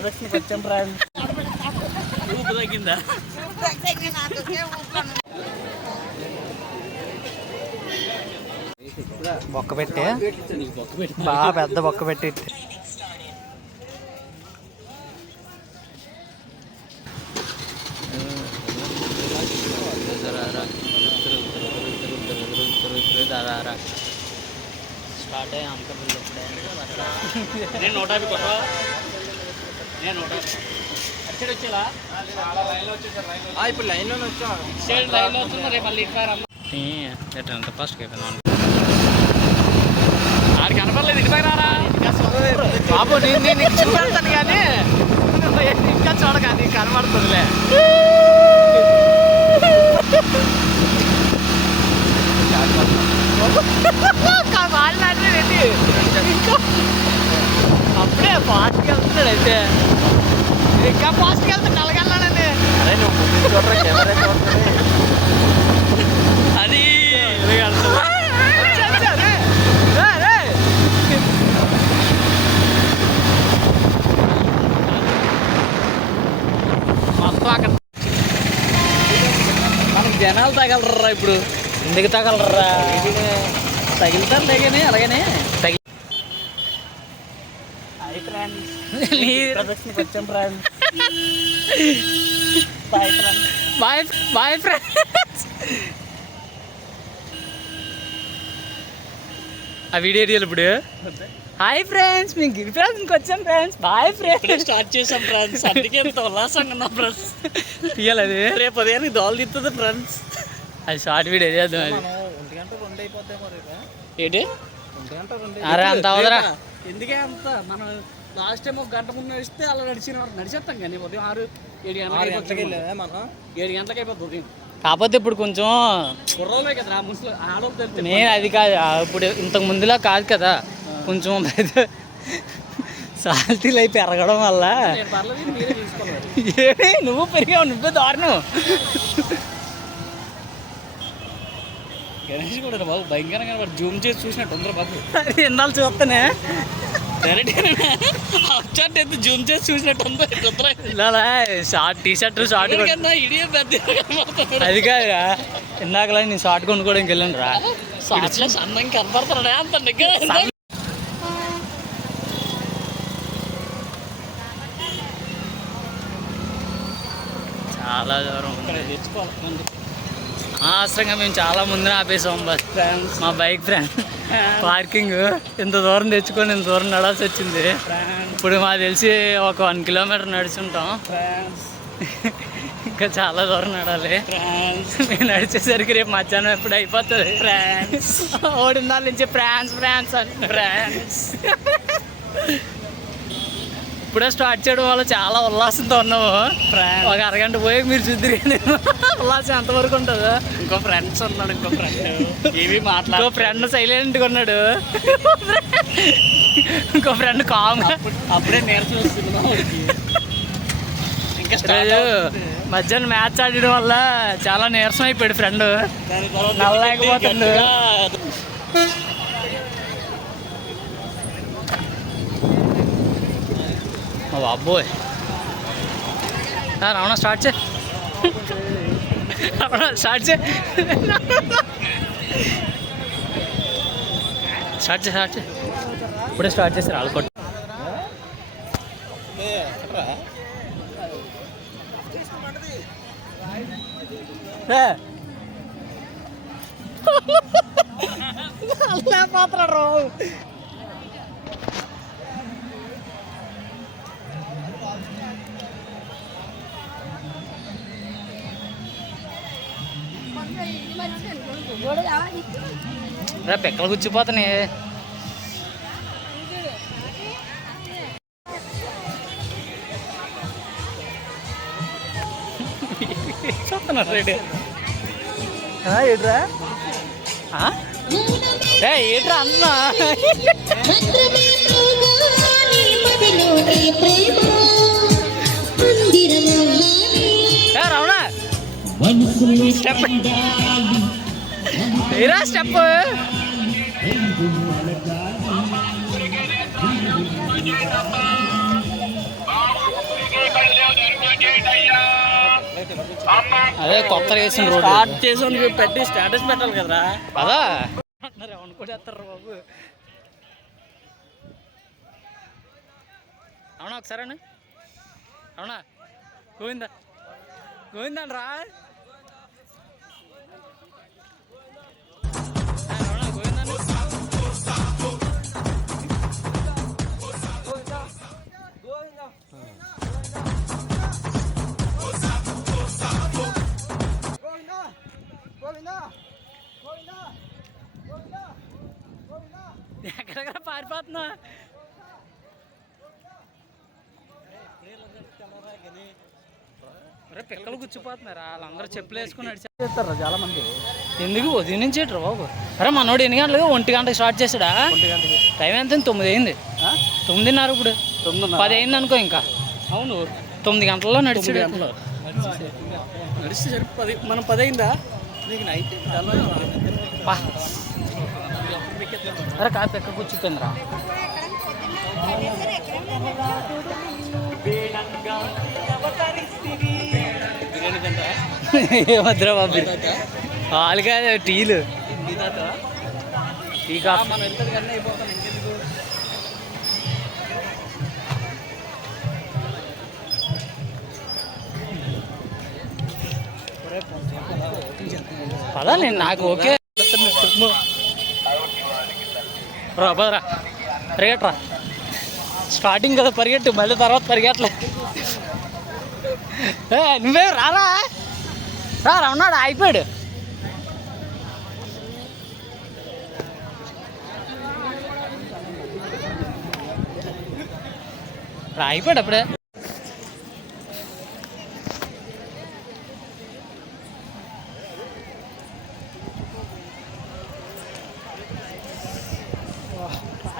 ప్రదర్శనకి వచ్చాం ఫ్రెండ్స్. ఊపు తగ్గిందా? బొక్క పెట్టి బాగా పెద్ద బొక్క పెట్టి స్టార్ట్ అయ్యి అంత నేను 150 కొట్టా. నేను 150 అచ్చడి వచ్చేలా ఇప్పుడు లైన్లోనే వచ్చా. లైన్లో వస్తుంది రేపు మళ్ళీ ఎంత ఫాస్ట్గా అయిపోయినా ఆడికి కనపడలేదు. ఇంటి పైన రారా బాబు. నేను చూపెడతాను కానీ ఇంకా చూడగా నీకు కనపడుతుందిలే. అప్పుడే ఫాస్ట్గా వెళ్తున్నాడు. అయితే ఇంకా ఫాస్ట్గా వెళ్తే నలగలనండి. అదే నువ్వు చూడరా కెమెరా చూడండి. అది మొత్తం అక్కడ మనకు జనాలు తగలరా. ఇప్పుడు ఎందుకు తగలరా? తగిలితారు లేగానే అలాగనే ప్రదర్శనకి వచ్చాం friends. Bye friends. Bye friends. ఆ వీడియో తీయాలి ఇప్పుడు. హాయ్ ఫ్రెండ్స్, మేము గిరి ప్రదర్శనకి వచ్చాం ఫ్రెండ్స్. Bye friends. స్టార్ట్ చేసాం ఫ్రెండ్స్. అందుకే ఎంత ఉల్లాసంగా ఉన్నాం ఫ్రెండ్స్. తీయాలి అది రేపు ఉదయానికి దోలు తీస్తుంది ఫ్రెండ్స్. అది షార్ట్ వీడియో చేద్దాం. అది 1:2 అయిపోతాయి ఏంటి? 1:2 అరే అంత అవదరా. ఎందుకే అంత? మనం లాస్ట్ టైం 1 గంట ముందు నడిస్తే అలా నడిచేస్తాం కానీ ఉదయం 6-7 గంటలకి మనం 7 గంటలకి అయిపోతుంది ఉదయం. కాకపోతే ఇప్పుడు కొంచెం కుర్రోలే కదా ముసలి ఆడోళ్ళు తెలుసు. నేను అది కాదు, ఇప్పుడు ఇంతకు ముందులా కాదు కదా. కొంచెం సాల్తీలు అయి పెరగడం వల్ల ఏమి నువ్వు పెరిగావు. నువ్వే దారుణం. గణేష్ కూడా బాబు భయంకరంగా జూమ్ చేసి చూసినట్టు అందరూ బాబు. ఎన్నాళ్ళు చూస్తానే డైరెక్ట్ ఎంత జూమ్ చేసి చూసినట్టు షార్ట్ టీ షర్ట్ షార్ట్ అది కాదురా. ఇందాకలా నేను షార్ట్ కొనుక్కోవడానికి వెళ్ళాను రా. షార్ట్లో సన్నం కనపడుతున్నాడా అంత దగ్గర. చాలా దూరం తెచ్చుకోవాలి. అనవసరంగా మేము చాలా ముందున ఆపేసాం బస్. మా బైక్ ఫ్రెండ్ పార్కింగ్ ఇంత దూరం తెచ్చుకొని ఇంత దూరం నడాల్సి వచ్చింది. ఇప్పుడు మాకు తెలిసి ఒక 1 కిలోమీటర్ నడుచుంటాం. ఇంకా చాలా దూరం నడాలి. మేము నడిచేసరికి రేపు మధ్యాహ్నం ఎప్పుడు అయిపోతుంది. ఓడిందాల నుంచి ఫ్రాన్స్ అంటే ఫ్రాన్స్. ఇప్పుడే స్టార్ట్ చేయడం వల్ల చాలా ఉల్లాసంతో ఉన్నాము. ఒక అరగంట పోయి మీరు చూద్దరు కానీ ఉల్లాసం ఎంతవరకు ఉంటుందో. ఇంకో ఫ్రెండ్స్ ఉన్నాడు. ఇంకో ఫ్రెండ్ సైలెంట్గా ఉన్నాడు. ఇంకో ఫ్రెండ్ కామ్. అప్పుడే నీరసం వస్తున్నాం. ఇంకా మధ్యాహ్నం మ్యాచ్ ఆడడం వల్ల చాలా నీరసం అయిపోయాడు ఫ్రెండ్. నల్లలేకపోతుండు. బాబోయ్ రావణ స్టార్ట్ చే. ఇప్పుడే స్టార్ట్ చేశారు ఆల్కొట్. అలా పాత్రడు రేపు ఎక్కడ కూర్చిపోతున్నాయి. చూస్తున్నారు రెడీ ఏట్రా ఏట్రా అన్నా రావణ స్టెప్ ఏరా స్టెప్ అదే కొత్తగా వేసిన రోడ్ స్టార్ట్ చేసి పెట్టి స్టేటస్ పెట్టాలి కదరా అదా అనుకోటేస్తారు బాబు. అవునా ఒకసారి అవునా గోవిందా గోవిందండి రా ఎక్కడెక్కడ పారిపోతున్నా పిక్కలు గుచ్చిపోతున్నారా వాళ్ళందరూ చెప్పులు వేసుకుని నడిచేస్తారు చాలా మంది. ఎందుకు ఉదయం నుంచి ఏంటారు బాబు? అరే మనోడు ఎన్ని గంటలకు 1 గంటకి స్టార్ట్ చేసాడా? 1 గంటకి టైం ఎంత? 9 అయింది. 9:30 ఇప్పుడు 10 అయింది అనుకో. ఇంకా అవును 9 గంటల్లో నడిచాడు. నడిస్తే 10 మనం 10 అయిందా నీకు నైట్? అరే కాదు పిక్క కూర్చిపోయిందిరా. ఏమద్రా బాబు వాళ్ళు కాదు టీలు టీ కాఫీ మనం వెళ్తుంది కన్నా అయిపోతాం. ఇంకెందుకు పదా నేను నాకు ఓకే రా పదరా పరిగెట్టరా. స్టార్టింగ్ కదా పరిగెట్టు, మళ్ళీ తర్వాత పరిగెట్టలే. నువ్వే రారా రా ఉన్నాడు అయిపోయాడు. అయిపోయాడు అప్పుడే.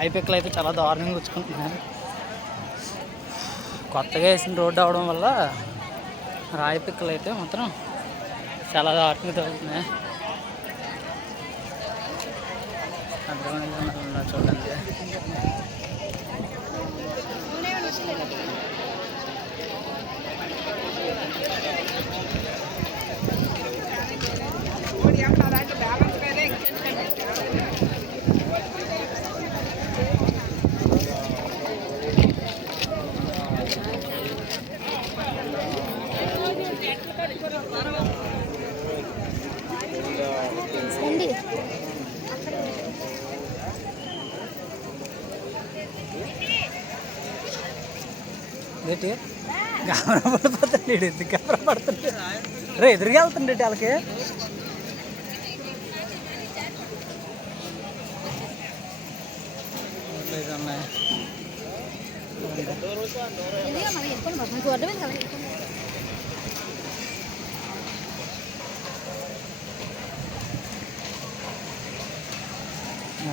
ఐపిక్లు అయితే చాలా దారుణంగా వచ్చుకుంటున్నాను. కొత్తగా వేసిన రోడ్డు అవడం వల్ల రాయి పిక్కలు అయితే మాత్రం చాలా దారుణంగా తగ్గుతున్నాయి. చూడండి ఏంటి కెమెరా పడిపోతుంది. ఎందుకు కెమెరా పడుతుంది రే? ఎదురుగా వెళ్తుండే వాళ్ళకి.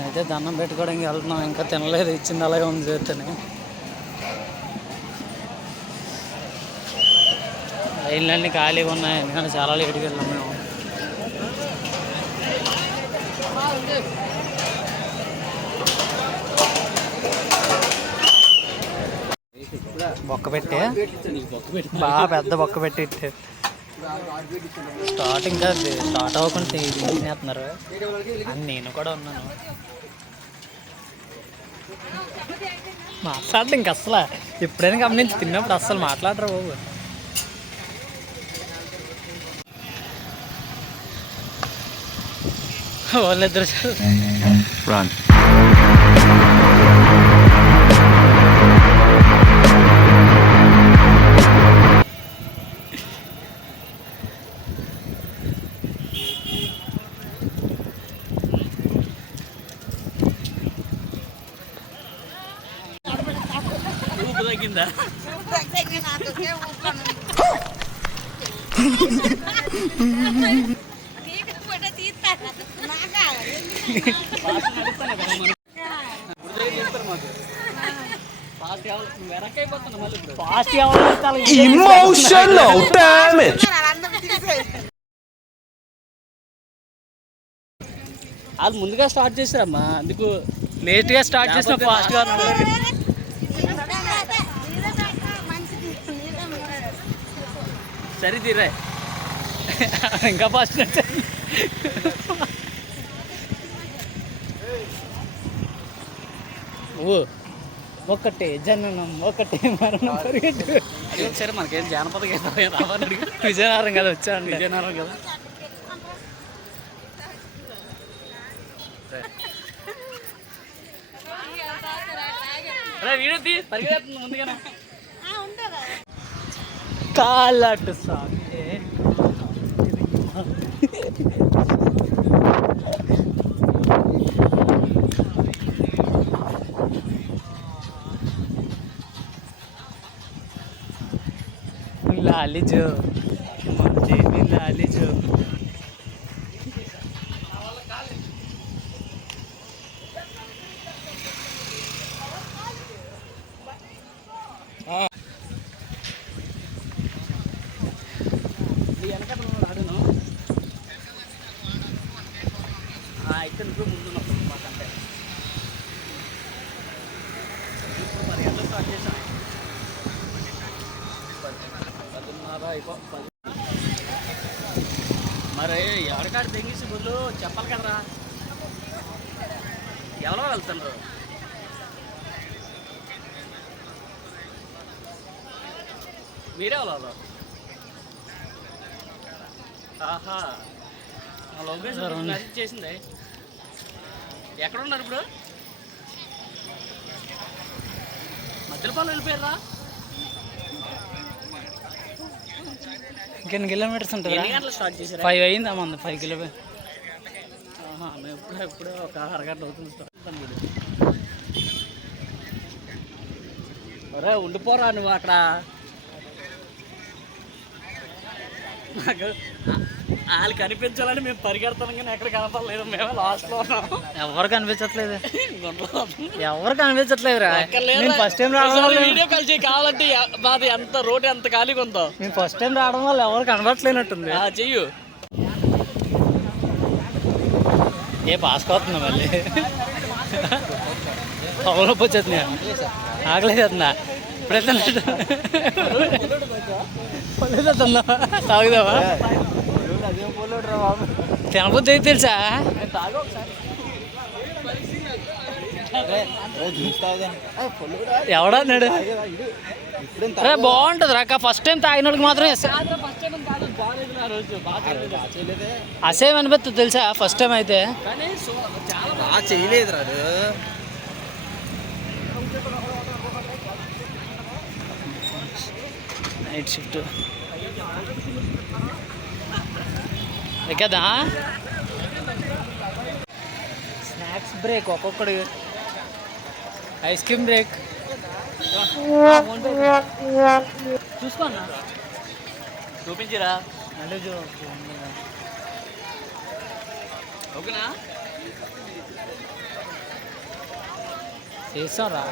అయితే దండం పెట్టుకోవడానికి వెళ్తున్నాం. ఇంకా తినలేదు, ఇచ్చింది అలాగే ఉంది చేస్తేనే. లైన్లన్నీ ఖాళీగా ఉన్నాయి ఎందుకంటే చాలా లేట్కి వెళ్ళాం మేము. బొక్క పెట్టి బాగా పెద్ద బొక్క పెట్టి స్టార్టింగ్ కాదు, స్టార్ట్ అవ్వకుండా తినేస్తున్నారు అని నేను కూడా ఉన్నాను. మాట్లాడటం ఇంక అసలు ఎప్పుడైనా గమనించి తిన్నప్పుడు అస్సలు మాట్లాడరు బాబు. వాళ్ళిద్దరు తగ్గిందా? Emotional damage. వాళ్ళు ముందుగా స్టార్ట్ చేశారమ్మా, అందుకు లేట్గా స్టార్ట్ చేసిన ఫాస్ట్గా. సరే తీరే ఇంకా ఫస్ట్ ఒకటే జననం ఒకటే మరణం పరిగెట్టు. సరే మనకేం జానపద గీతం విజయనగరం కదా వచ్చాను. విజయనగరం కదా. వీడీ పరిగెత్తుంది ముందుగానే. కాలటు సాగే లాలిజో మంచి లాలిజో. ఆడును అయితే నువ్వు ముందు మాకంటే ఇప్పుడు 10 గంటలు స్టార్ట్ చేశాను. 10:30 మరి ఎవరికాడు తెంగేసి బదులు చెప్పాలి కదరా. ఎవరో వెళ్తుండ్రు. మీరే వాళ్ళు. ఆహా లొకేషన్ మెసేజ్ చేసింది. ఎక్కడ ఉన్నారు ఇప్పుడు? మధ్యలపాలెం వెళ్ళిపోయారా? ఇంకెన్ని కిలోమీటర్స్ ఉంటుంది? ఎన్ని గంటలు స్టార్ట్ చేశారు? 5 అయిందా మంది? 5 కిలోమీటర్. మేము ఇప్పుడే ఒక అరగంట అవుతుంది స్టార్ట్. అరే ఉండిపోరా నువ్వు అక్కడ. నాకు వాళ్ళు కనిపించాలని మేము పరిగెడతాం కానీ ఎక్కడ కనపడలేదు. మేము లాస్ట్లో ఉన్నాం. ఎవరు కనిపించట్లేదు. ఎవరు కనిపించట్లేదు రా. ఫస్ట్ టైం రావడం వల్ల వీడియో కాల్ చేయి కావాలంటే. మాది ఎంత రోడ్ ఎంత ఖాళీగా ఉందో. మేము ఫస్ట్ టైం రావడం వల్ల ఎవరు కనపడట్లేనట్టుంది. చెయ్యు ఏ పాస్కి వస్తుందా మళ్ళీ? పవనొప్పి వచ్చేస్తున్నాయా? ఆగలేదున్నా ఇప్పుడైతే తాగుదావా? తినబుద్ధి అయితే తెలుసా? ఎవడన్నాడు? అరే బాగుంటుంది రా. ఫస్ట్ టైం తాగినోడికి మాత్రం అసేమ్ అనిపిస్తుంది తెలుసా ఫస్ట్ టైం అయితే. చేయలేదు రా. నైట్ షిఫ్ట్ కదా. స్నాక్స్ బ్రేక్ ఒక్కొక్కడు. ఐస్ క్రీమ్ బ్రేక్ చూసుకోన్నా. చూపించిరా ఓకేనా? చేస్తాం రా.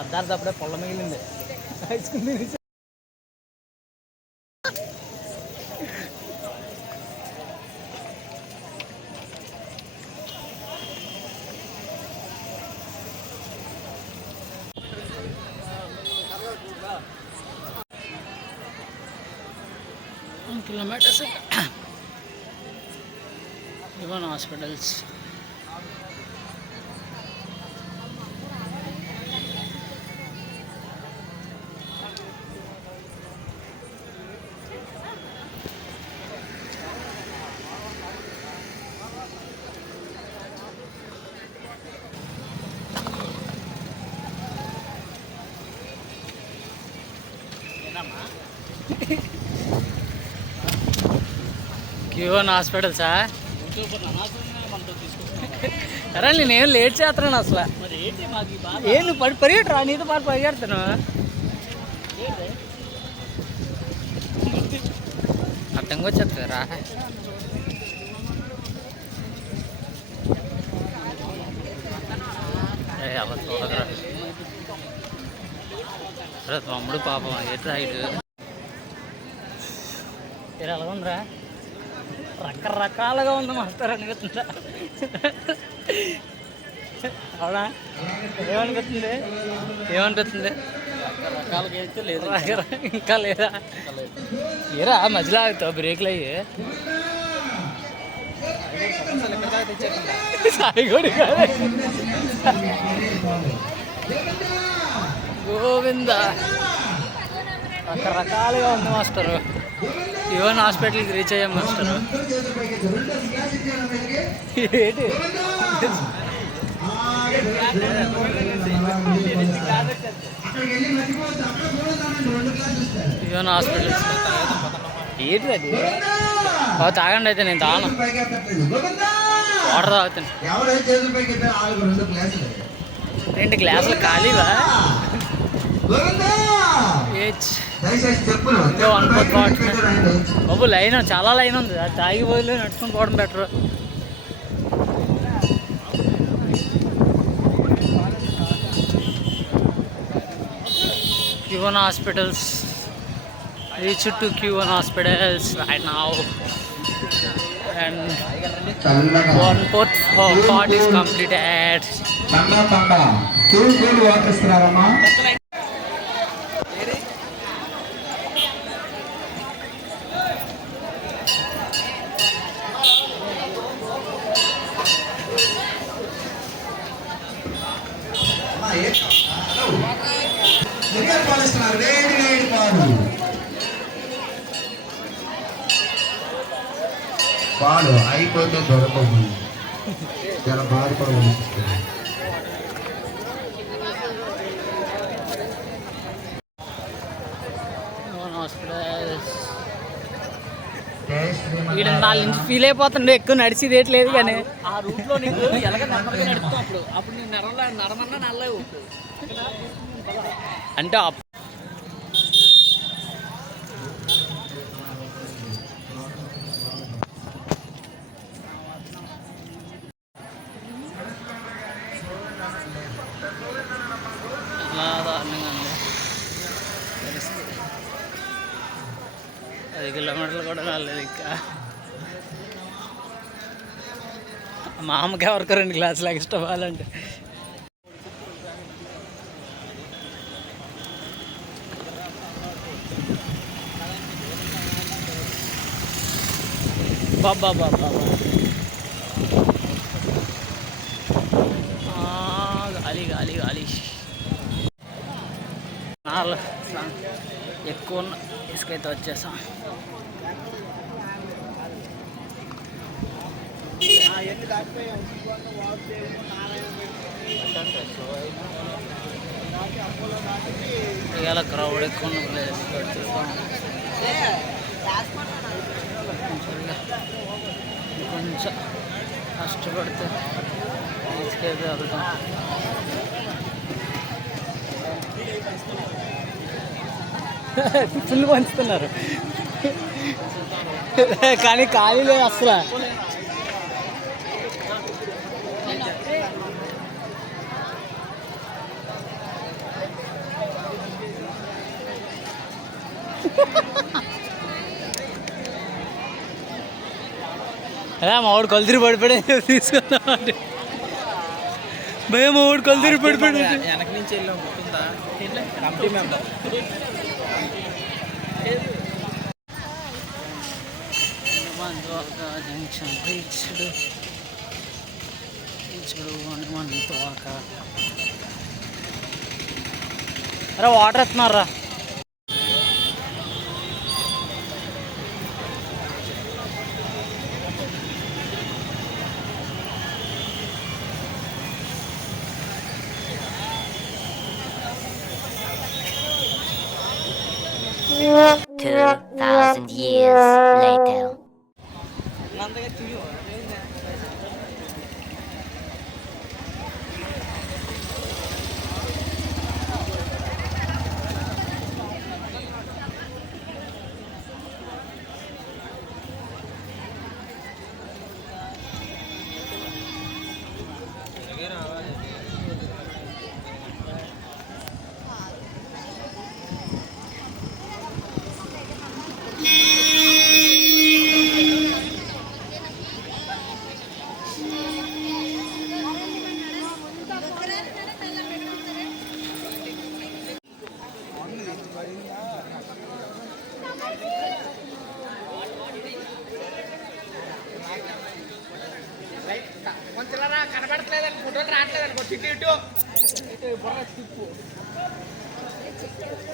అర్థార్థం అప్పుడే పొల్ల మిగిలింది. Ice cream kilometers. Even hospitals. క్యూన్ హాస్పిటల్సా? అరే నేనేం లేట్ చేస్తున్నాను అసలు. ఏ నువ్వు పరిగెట్టరా, నీతో పాటు పరిగెడతాను. అడ్డంగా వచ్చేస్తారా? అరే తమ్ముడు పాపం ఎట్లా ఇటు ఎలా ఉందిరా? రకరకాలుగా ఉంది మాస్టర్ అనిపిస్తుందా? అవునా? ఏమనిపిస్తుంది? ఏమనిపిస్తుంది? రకరకాలుగా అయితే లేదు, ఇంకా లేదా? ఏరా మధ్యలో ఆగుతావు బ్రేక్లు అయ్యి గోవింద. రకరకాలుగా ఉంది మాస్టరు. ఈవెన్ హాస్పిటల్కి రీచ్ అయ్యాం మాస్టరు. ఏంటి ఈవెన్ హాస్పిటల్ ఏంటి అది? తాగండి అయితే, నేను తాగను, వాటర్ తాగుతాను. 2 గ్లాసులు ఖాళీవా? 1 బాబు లైన్, చాలా లైన్ ఉంది. అది తాగిపోయి నడుచుకుని పోవడం better. Q1 hospitals. Reach to Q1 hospitals right now. And 1/4 part is completed. Cool water ఇస్తున్నారమ్మా. పాలు అయిపోతే దొరకవు, చాలా బాధపడవచ్చు. వీడు 4 నుంచి ఫీల్ అయిపోతుండే, ఎక్కువ నడిచి రేట్లేదు కానీ ఆ రూట్లో నీకు ఎలాగ నెమ్మదిగా నడుపుతాం. అప్పుడు నేను నడమన్నా నల్లవు అంటే దారుణంగా ఉంది పరిస్థితి. 10 కిలోమీటర్లు కూడా రాలేదు ఇంకా. మా అమ్మకి ఎవరికో 2 గ్లాసులు ఎక్స్ట్రా ఇవ్వాలంటే బాబా బాబా గాలి గాలి గాలి. ఎక్కువ ఇసుకైతే వచ్చేసాం. ఇలా క్రౌడ్ ఎక్కువ ఉన్న ప్లేస్ వచ్చేసాం. కొంచెం కష్టపడితే తీసుకెళ్ళి వెళ్తాం. ఫుల్ పంచుతున్నారు కానీ ఖాళీ లేదు అసలు. అదే మా వాడు కొలిదిరి పడిపోయి తీసుకున్నామండి. భయం, మా వాడు కొలిదిరి పడిపోయి వెనక నుంచి వెళ్ళాం. Committee member junction reached Hanumanthavaka. అరే వాటర్ ఎత్తున్నారా? years later.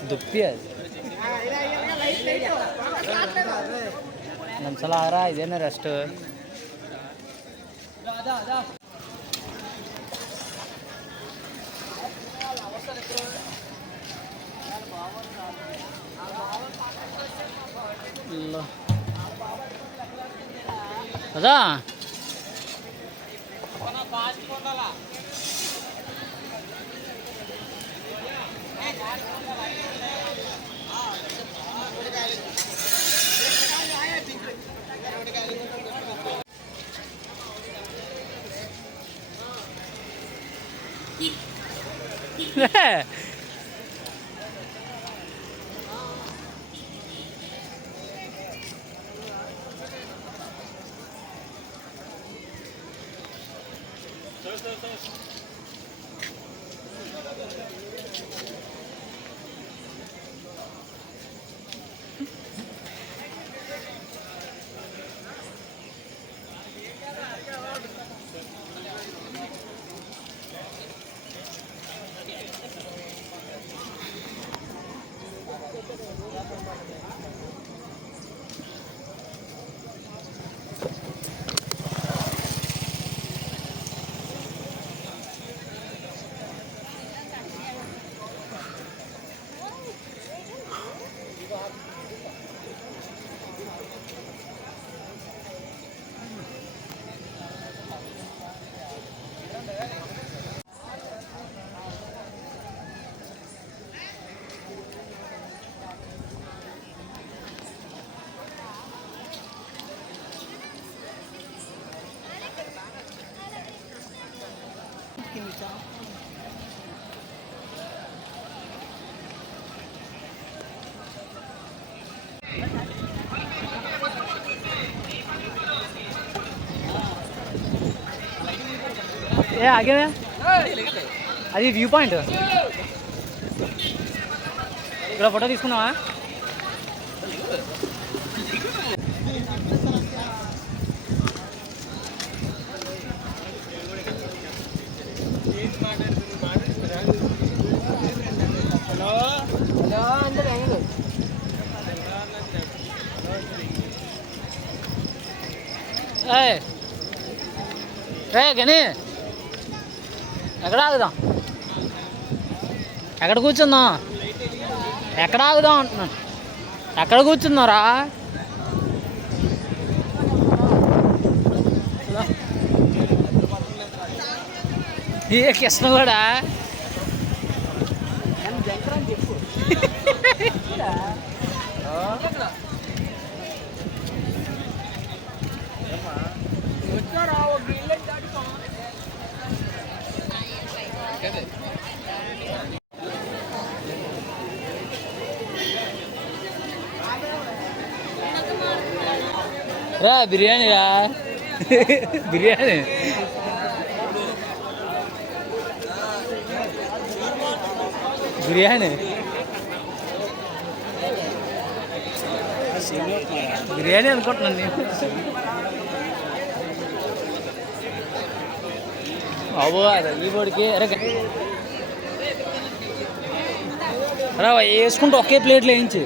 దుప్పి అది నిమిషాలారా ఇదేనా రెస్ట్ అదా ఏ ఆగే అది వ్యూ పాయింట్ ఇక్కడ ఫోటో తీసుకున్నావా గని ఎక్కడ ఆగుదాం ఎక్కడ కూర్చుందాం ఎక్కడ ఆగుదాం అంటున్నాను ఎక్కడ కూర్చున్నారా ఏ కృష్ణ కూడా రా బిర్యానీ రా బిర్యానీ బిర్యానీ బిర్యానీ అనుకుంటున్నాను నేను బాబు అదే ఈ బోడికి అరే రా వేసుకుంటూ ఒకే ప్లేట్లో వేయించి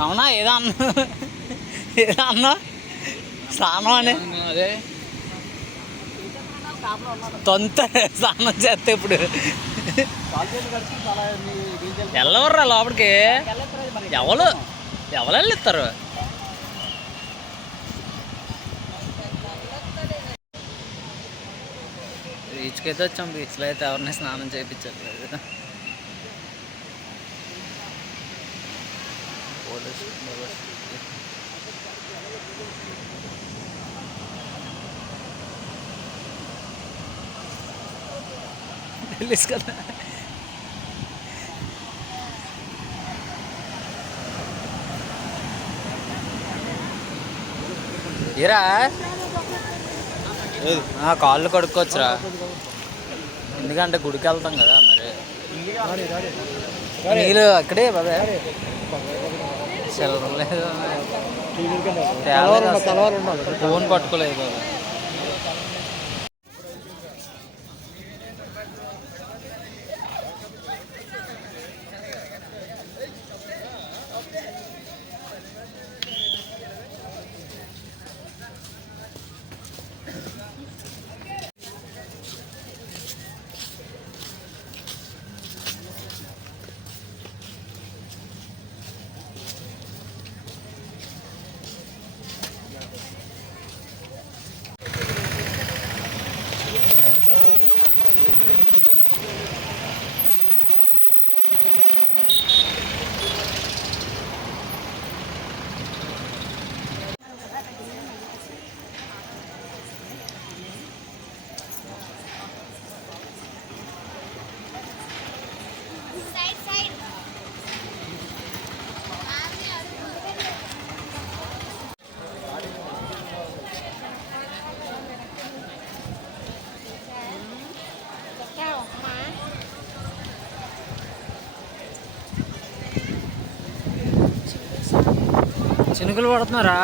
అవునా ఏదో అన్నా ఏదో అన్నా స్నానం అని అదే తొంత స్నానం చేస్తే ఇప్పుడు వెళ్ళవర్రా లోపలికి ఎవరు ఎవరు వెళ్ళిస్తారు బీచ్కి అయితే వచ్చాం బీచ్లో అయితే ఎవరిని స్నానం చేయించట్లేదు తెలుసు కదా ఏరా కాళ్ళు కడుక్కోవచ్చురా ఎందుకంటే గుడికి వెళ్తాం కదా మరి నీళ్ళు అక్కడే బాబాయ్ లేదు ఫోన్ పట్టుకోలేదు బాబాయ్ చినుకులు పడుతున్నారా